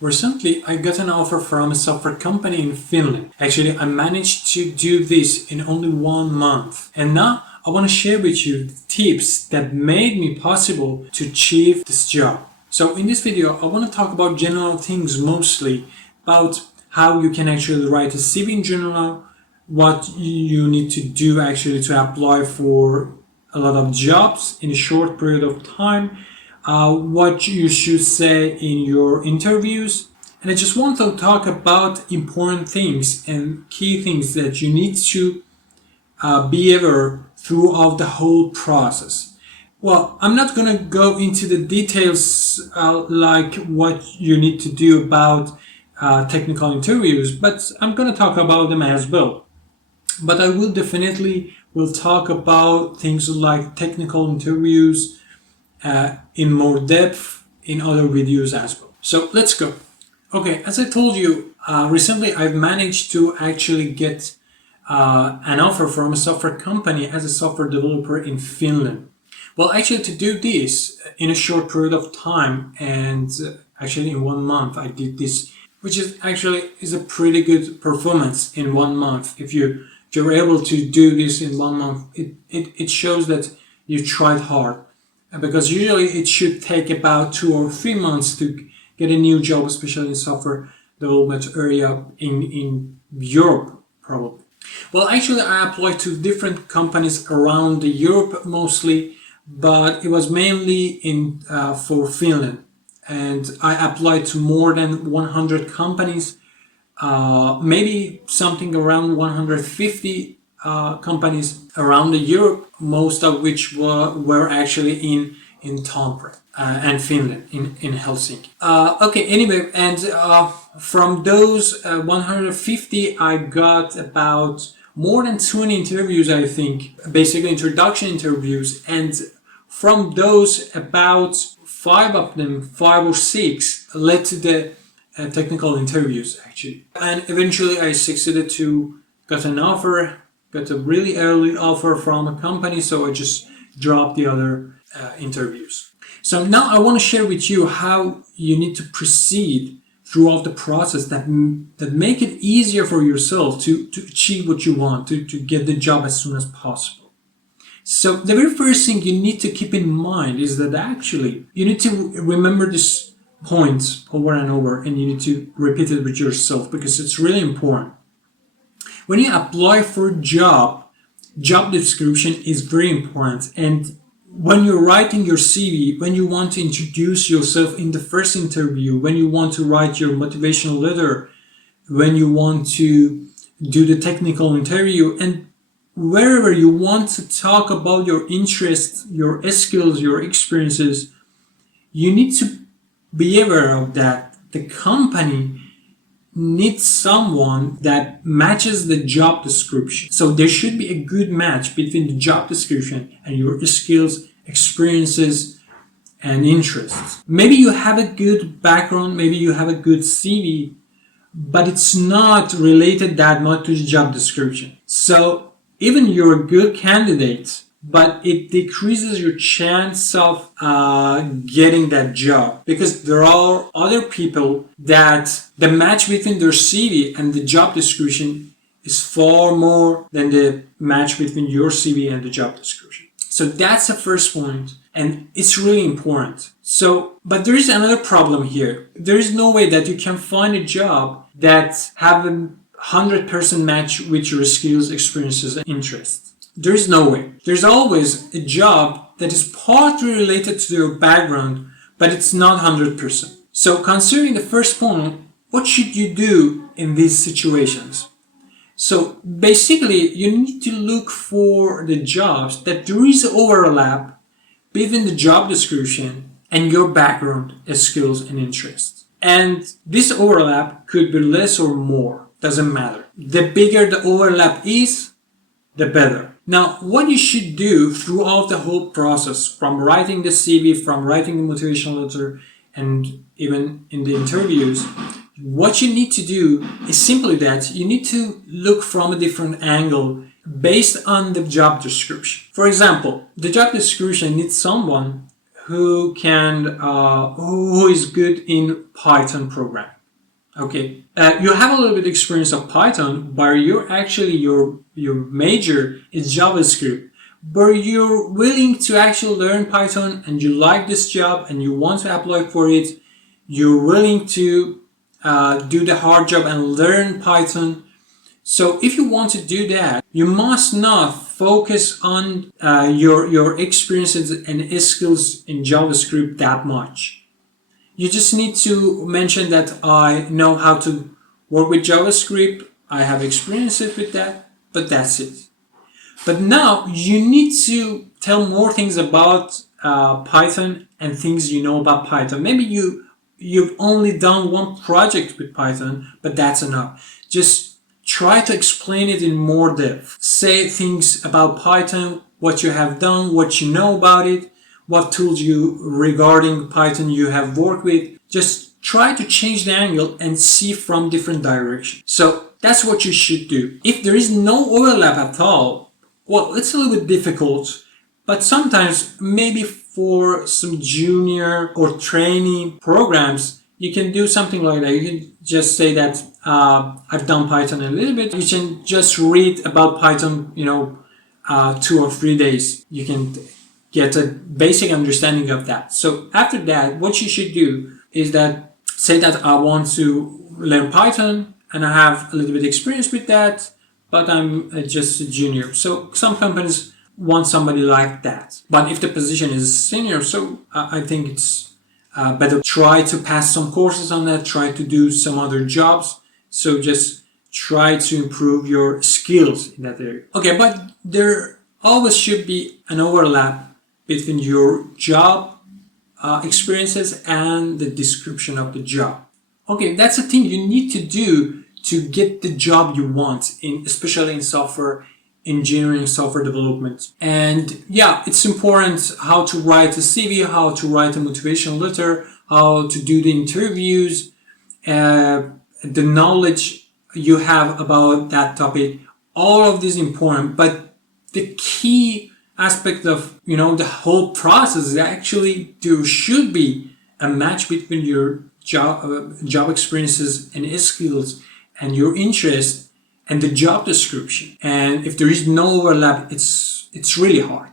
Recently, I got an offer from a software company in Finland. Actually, I managed to do this in only 1 month. And now I want to share with you the tips that made me possible to achieve this job. So in this video, I want to talk about general things mostly about how you can actually write a CV in general, what you need to do actually to apply for a lot of jobs in a short period of time, what you should say in your interviews. And I just want to talk about important things and key things that you need to be aware throughout the whole process. Well, I'm not going to go into the details like what you need to do about technical interviews, but I'm going to talk about them as well. But I will definitely will talk about things like technical interviews in more depth in other videos as well. So let's go. Okay, as I told you, recently I've managed to actually get an offer from a software company as a software developer in Finland. Well, actually to do this in a short period of time, and actually in 1 month I did this, which is actually is a pretty good performance in 1 month. If you're able to do this in 1 month, it shows that you tried hard. Because usually it should take about 2 or 3 months to get a new job, especially in software development area in Europe, probably. Well, actually, I applied to different companies around Europe mostly, but it was mainly in for Finland. And I applied to more than 100 companies, maybe something around 150 companies around Europe, most of which were actually in Tampere and Finland, in Helsinki. Okay, anyway, and from those 150, I got about more than 20 interviews, I think, basically introduction interviews, and from those, about 5 or 6 led to the technical interviews, actually. And eventually I succeeded to got an offer, got a really early offer from a company, so I just dropped the other interviews. So now I want to share with you how you need to proceed throughout the process that make it easier for yourself to achieve what you want, to get the job as soon as possible. So the very first thing you need to keep in mind is that actually you need to remember this point over and over, and you need to repeat it with yourself because it's really important. When you apply for a job description is very important. And when you're writing your CV, when you want to introduce yourself in the first interview, when you want to write your motivational letter, when you want to do the technical interview, and wherever you want to talk about your interests, your skills, your experiences, you need to be aware of that. The company needs someone that matches the job description. So there should be a good match between the job description and your skills, experiences, and interests. Maybe you have a good background, maybe you have a good CV, but it's not related that much to the job description. So even you're a good candidate, but it decreases your chance of getting that job, because there are other people that the match between their CV and the job description is far more than the match between your CV and the job description. So that's the first point, and it's really important. So, but there is another problem here. There is no way that you can find a job that have a 100% match with your skills, experiences, and interests. There's no way. There's always a job that is partly related to your background, but it's not 100%. So considering the first point, what should you do in these situations? So basically, you need to look for the jobs that there is overlap between the job description and your background, skills, and interests. And this overlap could be less or more, doesn't matter. The bigger the overlap is, the better. Now, what you should do throughout the whole process, from writing the CV, from writing the motivational letter, and even in the interviews, what you need to do is simply that you need to look from a different angle based on the job description. For example, the job description needs someone who is good in Python programming. Okay, you have a little bit experience of Python, but you're actually your major is JavaScript. But you're willing to actually learn Python, and you like this job, and you want to apply for it. You're willing to do the hard job and learn Python. So if you want to do that, you must not focus on your experiences and skills in JavaScript that much. You just need to mention that I know how to work with JavaScript, I have experience with that, but that's it. But now you need to tell more things about Python and things you know about Python. Maybe you've only done one project with Python, but that's enough. Just try to explain it in more depth. Say things about Python, what you have done, what you know about it, what tools you regarding Python you have worked with. Just try to change the angle and see from different directions. So that's what you should do. If there is no overlap at all, well, it's a little bit difficult, but sometimes maybe for some junior or training programs, you can do something like that. You can just say that I've done Python a little bit. You can just read about Python, 2 or 3 days. You can get a basic understanding of that. So after that, what you should do is that say that I want to learn Python and I have a little bit experience with that, but I'm just a junior. So some companies want somebody like that. But if the position is senior, so I think it's better try to pass some courses on that, try to do some other jobs. So just try to improve your skills in that area. Okay, but there always should be an overlap between your job experiences and the description of the job. Okay, that's the thing you need to do to get the job you want, especially in software engineering, software development. And yeah, it's important how to write a CV, how to write a motivational letter, how to do the interviews, the knowledge you have about that topic. All of this is important, but the key aspect of the whole process is actually there should be a match between your job experiences and skills and your interest and the job description. And if there is no overlap, it's really hard.